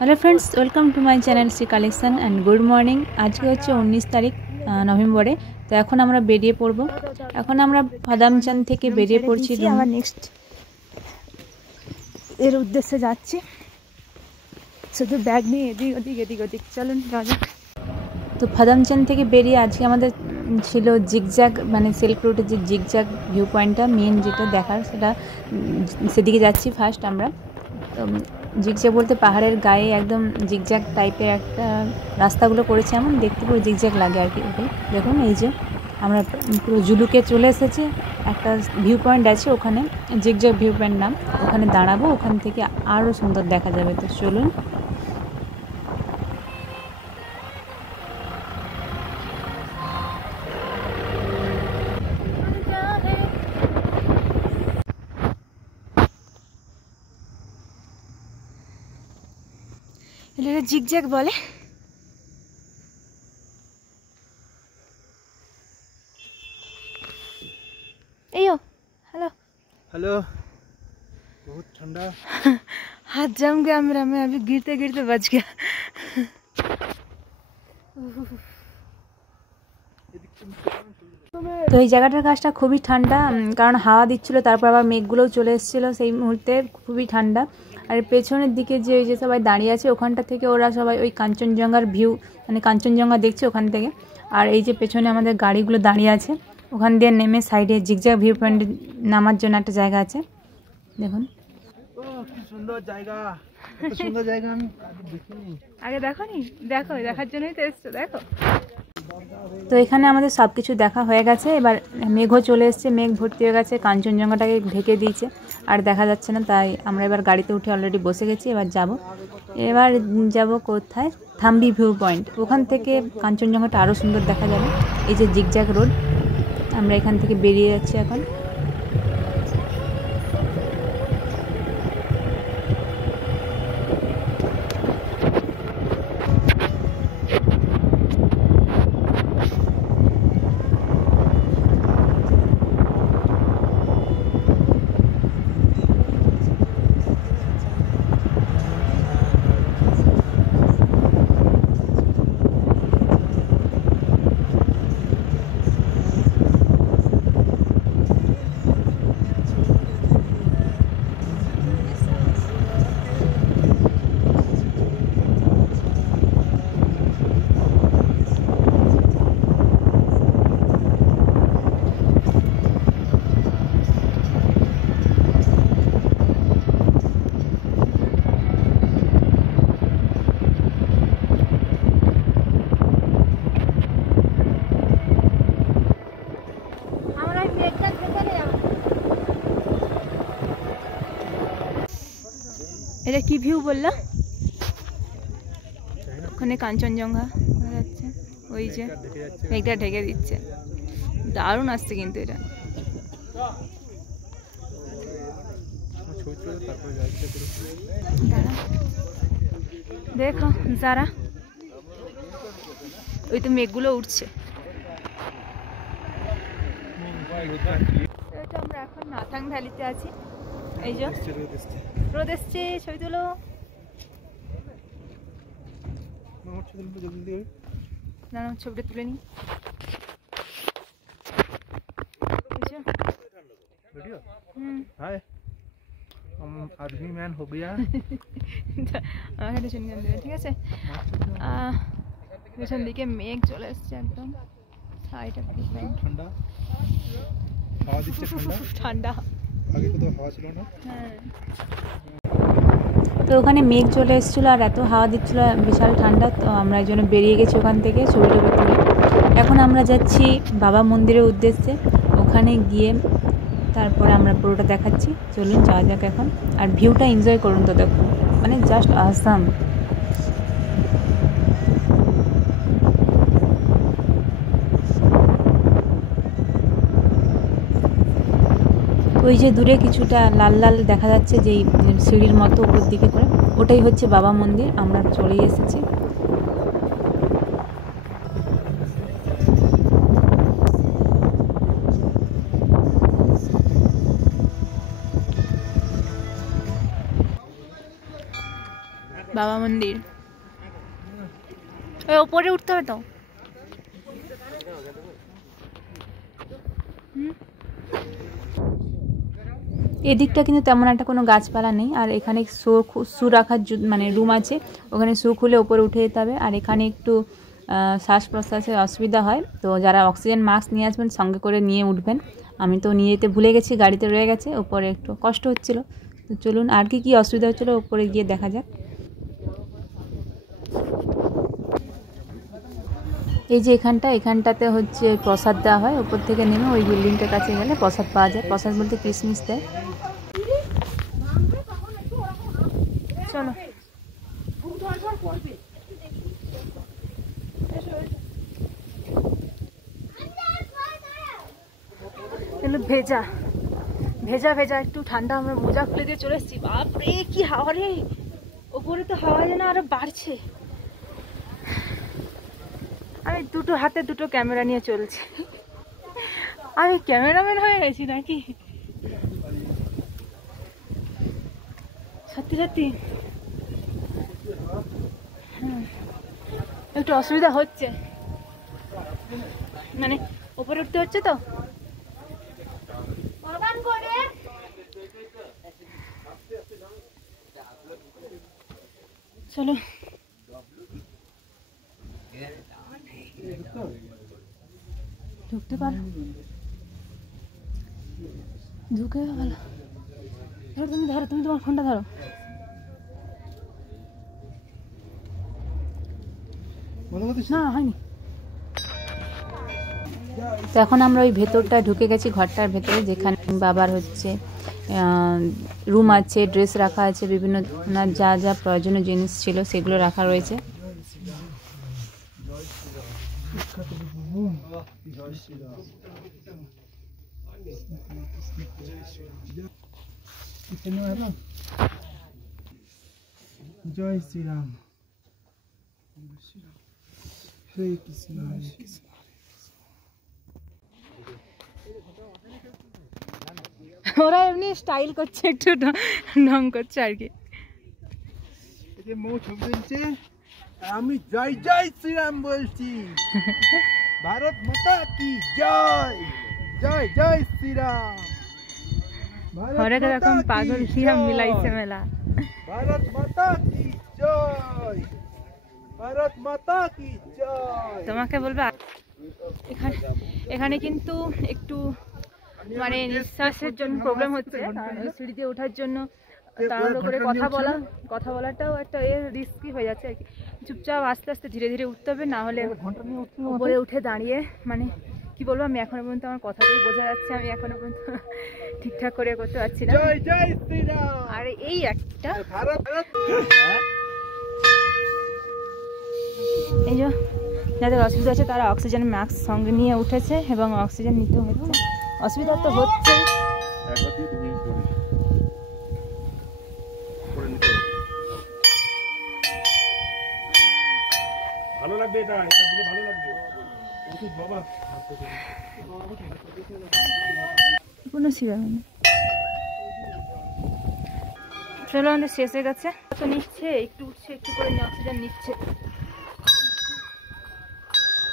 Hello friends, welcome to my channel Shri collection and good morning. আজকে হচ্ছে 19 তারিখ নভেম্বরে। তো এখন আমরা বেরিয়ে পড়ব। এখন আমরা ফাদামচান থেকে বেরিয়ে পড়ছি। আবার নেক্সট এর উদ্দেশ্যে যাচ্ছি। শুধু ব্যাগ নিয়ে এদিক ওদিক এদিক ওদিক। চলুন যাওয়া যাক। তো ফাদামচান থেকে বেরিয়ে আজকে আমাদের ছিল জিগজ্যাগ, মানে সিল্ক রুটের যে জিগজ্যাগ ভিউ পয়েন্টটা মেন যেটা দেখার, সেদিকে যাচ্ছি ফার্স্ট আমরা। তো জিগজ্যাগ বলতে পাহাড়ের গায়ে একদম জিগজ্যাগ টাইপের একটা রাস্তাগুলো করেছে, এমন দেখতে পুরো জিগজ্যাগ লাগে আর কি। ওটাই দেখুন, এই যে আমরা পুরো জুলুকে চলে এসেছি। একটা ভিউ পয়েন্ট আছে ওখানে, জিগজ্যাগ ভিউ পয়েন্ট নাম। ওখানে দাঁড়াবো, ওখান থেকে আরও সুন্দর দেখা যাবে। তো চলুন। এটা জিগজ্যাগ বলে। एयो हेलो हेलो। बहुत ठंडा। हाथ जम गया मेरा, मैं अभी गिरते गिरते बच गया। তো এই জায়গাটার কাজটা খুবই ঠান্ডা, কারণ হাওয়া দিচ্ছিল, তারপর আবার মেঘগুলোও চলে এসেছিলো সেই মুহূর্তে। খুবই ঠান্ডা। আর পেছনের দিকে যে ওই যে সবাই দাঁড়িয়ে আছে, ওখানটা থেকে ওরা সবাই ওই কাঞ্চনজঙ্ঘার ভিউ, মানে কাঞ্চনজঙ্ঘা দেখছে ওখান থেকে। আর এই যে পেছনে আমাদের গাড়িগুলো দাঁড়িয়ে আছে, ওখান দিয়ে নেমে সাইডে জিগজ্যাগ ভিউ পয়েন্টে নামার জন্য একটা জায়গা আছে, দেখুন। কি সুন্দর জায়গা, এত সুন্দর জায়গা আমি দেখিনি। আগে দেখো নি, দেখো, দেখার জন্যই তো এসছো, দেখো। তো এখানে আমাদের সব কিছু দেখা হয়ে গেছে। এবার মেঘও চলে এসছে, মেঘ ভর্তি হয়ে গেছে, কাঞ্চনজঙ্ঘাটাকে ঢেকে দিয়েছে, আর দেখা যাচ্ছে না। তাই আমরা এবার গাড়িতে উঠে অলরেডি বসে গেছি। এবার যাব কোথায়? Thambi view point. ওখান থেকে কাঞ্চনজঙ্ঘাটা আরও সুন্দর দেখা যাবে। এই যে জিগজ্যাগ রোড, আমরা এখান থেকে বেরিয়ে যাচ্ছি এখন। এটা কি ভিউ বললো? ওখানে কাঞ্চনজঙ্ঘা দেখা যাচ্ছে, ওই যে মেঘটা ঢেকে দিচ্ছে। দারুণ আসছে কিন্তু এটা। দেখো যারা, ওই তো মেঘগুলো উঠছে। আমরা এখন নাথাং ভ্যালিতে আছি। এই যে রোদ এসছে, ছবি তুলো। না, ছবিটা তুলে নি। आदमी मैन हो गया। ঠিক আছে। পেছন দিকে মেঘ চলে এসছে একদম। ঠান্ডা হাওয়া দিচ্ছে, ঠান্ডা। আগে কোথাও হাওয়া ছিল না। হ্যাঁ, তো ওখানে মেঘ চলে এসেছিলো আর এত হাওয়া দিচ্ছিলো, বিশাল ঠান্ডা। তো আমরা এই জন্য বেরিয়ে গেছি ওখান থেকে ছবি টবি তুলে। এখন আমরা যাচ্ছি বাবা মন্দিরের উদ্দেশ্যে। ওখানে গিয়ে তারপরে আমরা পুরোটা দেখাচ্ছি। চলুন যাওয়া যাক এখন। আর ভিউটা এনজয় করুন। তো দেখুন, মানে জাস্ট আসাম। ওই যে দূরে কিছুটা লাল লাল দেখা যাচ্ছে, যেই সিঁড়ির মতো উপর দিকে করে, ওটাই হচ্ছে বাবা মন্দির। আমরা চলেই এসেছি। বাবা মন্দির। ওই ওপরে উঠতে হবে তো। এদিকটা কিন্তু তেমন একটা কোনো গাছপালা নেই, আর এখানে শু রাখার মানে রুম আছে, ওখানে শু খুলে ওপরে উঠে যেতে হবে। আর এখানে একটু শ্বাস প্রশ্বাসের অসুবিধা হয়, তো যারা অক্সিজেন মাস্ক নিয়ে আসবেন সঙ্গে করে নিয়ে উঠবেন। আমি তো নিয়ে যেতে ভুলে গেছি, গাড়িতে রয়ে গেছে, ওপরে একটু কষ্ট হচ্ছিল। তো চলুন আর কি অসুবিধা হচ্ছিলো ওপরে গিয়ে দেখা যাক। এই যে এখানটাতে হচ্ছে প্রসাদ দেওয়া হয়, ওপর থেকে নেমে ওই বিল্ডিংটার কাছে গেলে প্রসাদ পাওয়া যায়। প্রসাদ বলতে কিশমিশ দেয়। চলো ভেজা ভেজা ভেজা একটু ঠান্ডা, আমরা মোজা খুলে দিয়ে চলে এসেছি। বাপরে কি হাওয়া রে, ওপরে তো হাওয়া যেন আরো বাড়ছে। আমি দুটো হাতে দুটো ক্যামেরা নিয়ে চলছি, আমি ক্যামেরাম্যান হয়ে গেছি নাকি? সত্যি সত্যি একটু অসুবিধা হচ্ছে, মানে ওপরে উঠতে হচ্ছে তো। চলো ঢুকতে পারো, ঢুকে ভালো। তুমি ধরো, তুমি তোমার ফোনটা ধরো। না হয়নি। তো এখন আমরা ওই ভেতরটা ঢুকে গেছি, ঘরটার ভেতরে, যেখানে বাবার হচ্ছে রুম আছে, ড্রেস রাখা আছে, বিভিন্ন ওনার যা যা প্রয়োজনীয় জিনিস ছিল সেগুলো রাখা রয়েছে। জয় শ্রীরাম। হরে কৃষ্ণ হরে কৃষ্ণ। ওরা এমনি স্টাইল করছে, একটু ঢং করছে আর কি। এই যে মৌ ছবি তুলছে, আমি জয় জয় শ্রীরাম বলছি। ভারত মাতা কি জয়, জয় জয় শ্রীরাম। হরেক রকম পাগল দিয়া মিলাইছে মেলা। ভারত মাতা কি জয়, ভারত মাতা কি জয়। তোমাকে বলবে এখানে কিন্তু একটু মানে নিঃশ্বাসের জন্য প্রবলেম হচ্ছে, সিঁড়ি দিয়ে ওঠার জন্য তাড়াহুড়ো করে কথা বলাটাও একটা রিস্কি হয়ে যাচ্ছে আর কি। চুপচাপ আস্তে আস্তে ধীরে ধীরে উঠতে হবে, না হলে উপরে উঠে দাঁড়িয়ে মানে কি বলবো, আমি এখনো পর্যন্ত আমার কথাটাই বোঝা যাচ্ছে, আমি এখনো পর্যন্ত ঠিকঠাক করে করতে পারছি না। জয় জয় শ্রীরাম। আর এই একটা এই যে যাদের অসুবিধা আছে তারা অক্সিজেন মাস্ক সঙ্গে নিয়ে উঠেছে এবং অক্সিজেন নিতে হচ্ছে। অসুবিধা তো হচ্ছে, ভালো লাগবে, এটা দিলে ভালো লাগবে। বাবা কোনো সিরাম নেই। চলো আমাদের শেষ হয়ে গেছে, তো নিচ্ছে একটু উঠছে, একটু করে অক্সিজেন নিচ্ছে।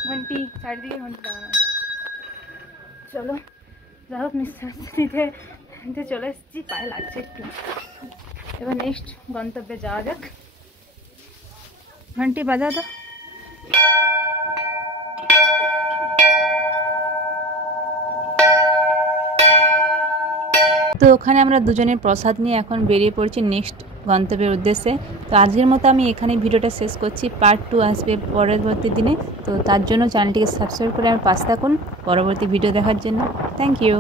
ঘন্টি চারিদিকে ঘন্টি লাগানো। চলো যাই হোক, নিঃশ্বাস নিতে চলে এসেছি, পায়ে লাগছে একটু। এবার নেক্সট গন্তব্যে যাওয়া যাক। ঘন্টি বাজা তো। তো ওখানে আমরা দুজনের প্রসাদ নিয়ে এখন বেরিয়ে পড়ছি নেক্সট গন্তব্যের উদ্দেশ্যে। তো আজকের মতো আমি এখানে ভিডিওটা শেষ করছি। পার্ট 2 আসবে পরবর্তী দিনে, তো তার জন্য চ্যানেলটিকে সাবস্ক্রাইব করে আমার পাশে থাকুন পরবর্তী ভিডিও দেখার জন্য। Thank you.